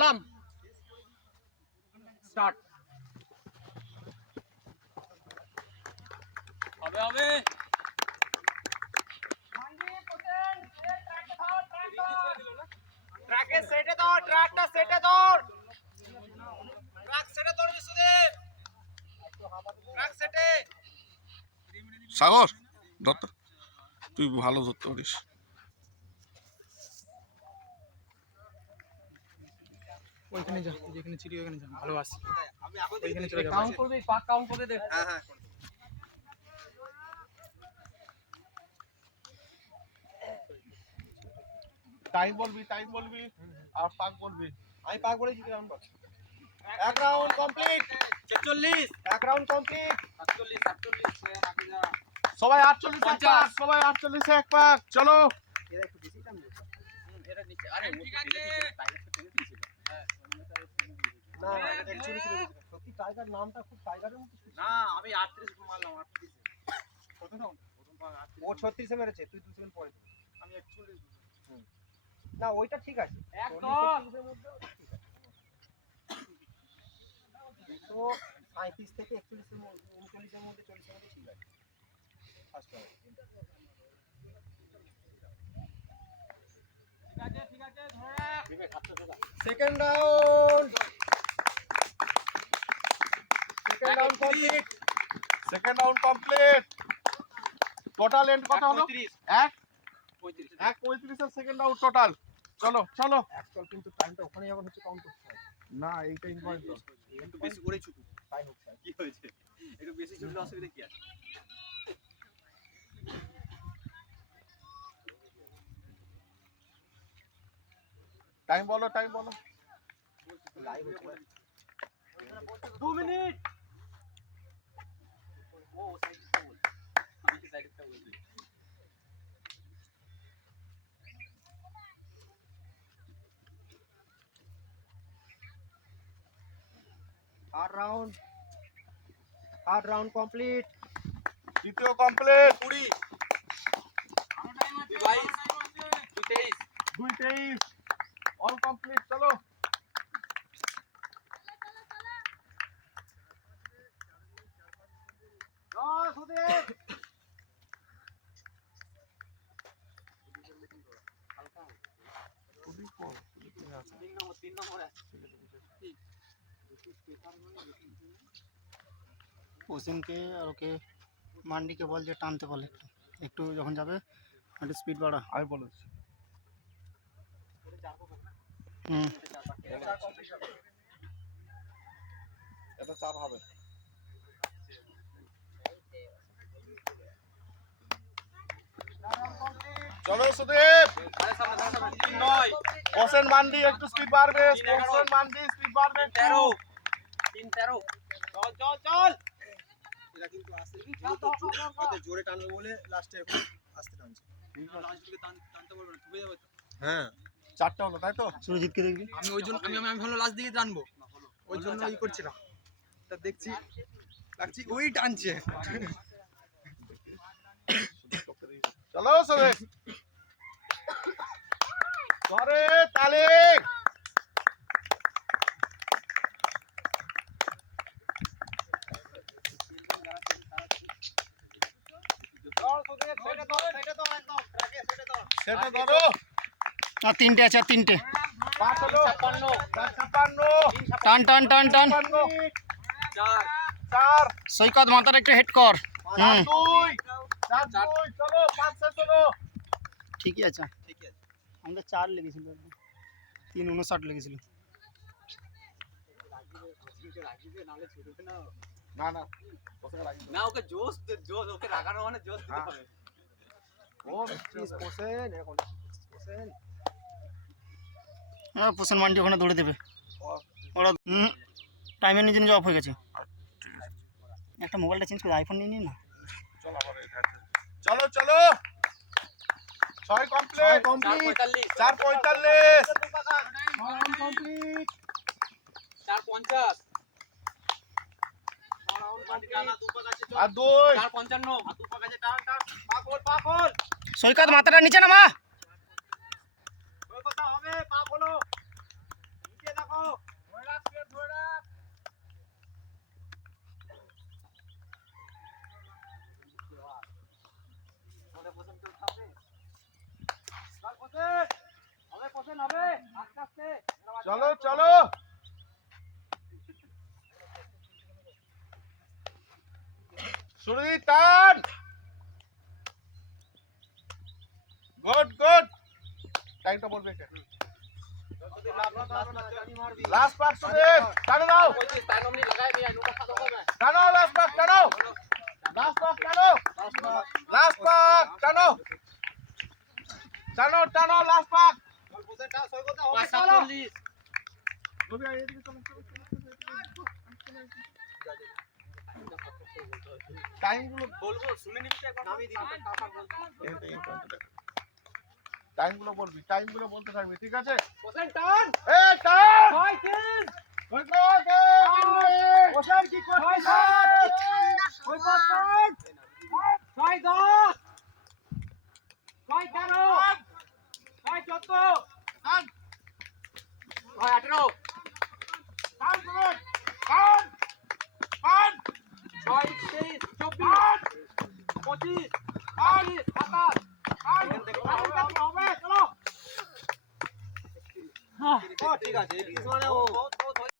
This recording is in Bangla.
বললাম। স্টার্ট। হবে হবে। ট্রাকে সেটে দাও ট্রাকটা সেটে দাও ট্রাক সেটে দাও বিশুদেব ট্রাক সেটে। সাগর ধর তো। তুই ভালো ধরতে পারিস ওইখানে যা যেখানে ছিলি ওইখানে যা ভালো আসি ওইখানে চলে যাব। কাউন্ট করবে পাক কাউন্ট করে দে। হ্যাঁ হ্যাঁ টাইম বলবি টাইম বলবি আর পাক বলবি আমি পাক বলেছি তুই রাউন্ড এক রাউন্ড কমপ্লিট 46 এক রাউন্ড কমপ্লিট 48 48 সবাই আটচল্লিশ এক পাক সবাই আটচল্লিশ এক পাক চলো। এরা একটু বেশি দিচ্ছে। নিচে আরে ঠিক আছে টাইগার টেনে দিয়েছিল হ্যাঁ না অ্যাকচুয়ালি ছিল সত্যি টাইগার নামটা খুব টাইগারের মতো না আমি 38 মারলাম 38 কত রাউন্ড প্রথম ভাগ 38 ও 36 এ মেরেছে তুই 2 সেকেন্ড পরে আমি 41 না ওইটা ঠিক আছে। এক 40 দশ। 31 এর মধ্যে ওটা তো 35 থেকে 41 মধ্যে 39 মধ্যে 40 মধ্যে ঠিক আছে। ফার্স্ট ঠিক আছে ঠিক আছে second round second round complete total end কত হলো? এক 35 এক? পঁয়ত্রিশের সেকেন্ড রাউন্ড টোটাল চলো চলো। অ্যাকচুয়াল কিন্তু টাইমটা ওখানে যখন হচ্ছে কাউন্ট করতে হয় না এইটা ইম্পর্টেন্ট একটু বেশি করে ছুটু তাই হচ্ছে কি হয়েছে? একটু বেশি ছুটলে অসুবিধা কি আছে টাইম বলো টাইম বলো। লাইভ হচ্ছে। দু মিনিট ও সাইডটা বল আমি সাইডটা বলছি third round third round complete দ্বিতীয় কমপ্লিট কুড়ি। বাইশ। তেইশ দুই তেইশ অল কমপ্লিট চলো। তিন নম্বর তিন নম্বর। আছে ওসিনকে আর ওকে মান্ডিকে বল যে টানতে বলে একটু। একটু যখন যাবে একটু স্পিড বাড়া। আমি হুম। এটা হবে। চলো সুদীপ। নয় হোসেন মান্ডি একটু স্পিড বাড়বে। হোসেন মান্ডি স্পিড বাড়বে। তেরো। তিন তেরো চল চল চল। এরা কিন্তু আসতে হয়তো জোরে টানবে বলে লাস্টে এখন আসতে টানছে। টানতে বলব না ডুবে যাবে হ্যাঁ। চারটা হলো তাই তো? সুরজিৎকে দেখবি? আমি ওই জন্য আমি আমি ভালো লাস্ট দিকে টানবো। ওই জন্য ই করছিলাম। তা দেখছি লাগছি ওই টানছে। চলো সুদীপ ধরে তালে তিনটে আছে তিনটে। টান টান টান টান। সৈকত মাথার একটু হেড কর। হুম। ঠিকই আছে। আমাদের চার লেগেছিল। তিন উনষাট লেগেছিল। না না। না। ওকে জোশ দে- জোশ ওকে রাগানো মানে জোশ দিতে হ্যাঁ। হবে। ও প্লিজ পোষেন এখন পোষেন। হ্যাঁ পোষণ মান্ডি ওখানে দৌড়ে দেবে। ওরা টাইমের নিজে নিজে অফ হয়ে গেছে। একটা মোবাইলটা চেঞ্জ করে আইফোন নিয়ে নিন না। চলো চলো চলো। ছয় ছয় কমপ্লিট চার পঁয়তাল্লিশ চার পঁয়তাল্লিশ ছয় কমপ্লিট চার পঞ্চাশ টানা দু পাক আছে চল। আর দুই চার পঞ্চান্ন। সৈকত মাথাটা নিচে নামা। হবে পাক হলো নিচে দেখো। চলো চলো। সুরজিৎ টান গুড গুড! টাইমটা বলবে কে লাস্ট পাক সুদীপ টানো দাও! টানো লাস্ট পাক টানো লাস্ট পাক টানো লাস্ট পাক টানো টানো টানো লাস্ট পাক রবি আয় টাইমগুলো বলব শুনে নিবি তো একবার নামিয়ে দিবি টাইমগুলো বলবি টাইম বলতে থাকবি ঠিক আছে হোসেন টান এ তিন ওই কি করছিস ওই পাঁচ ছয় দশ ছয় তেরো ছয় চোদ্দ টান ছয় আঠেরো টান করুন টান টান ছয় তেইশ চব্বিশ পঁচিশ ছাব্বিশ সাতাশ হবে হবে হবে চলো ঠিক আছে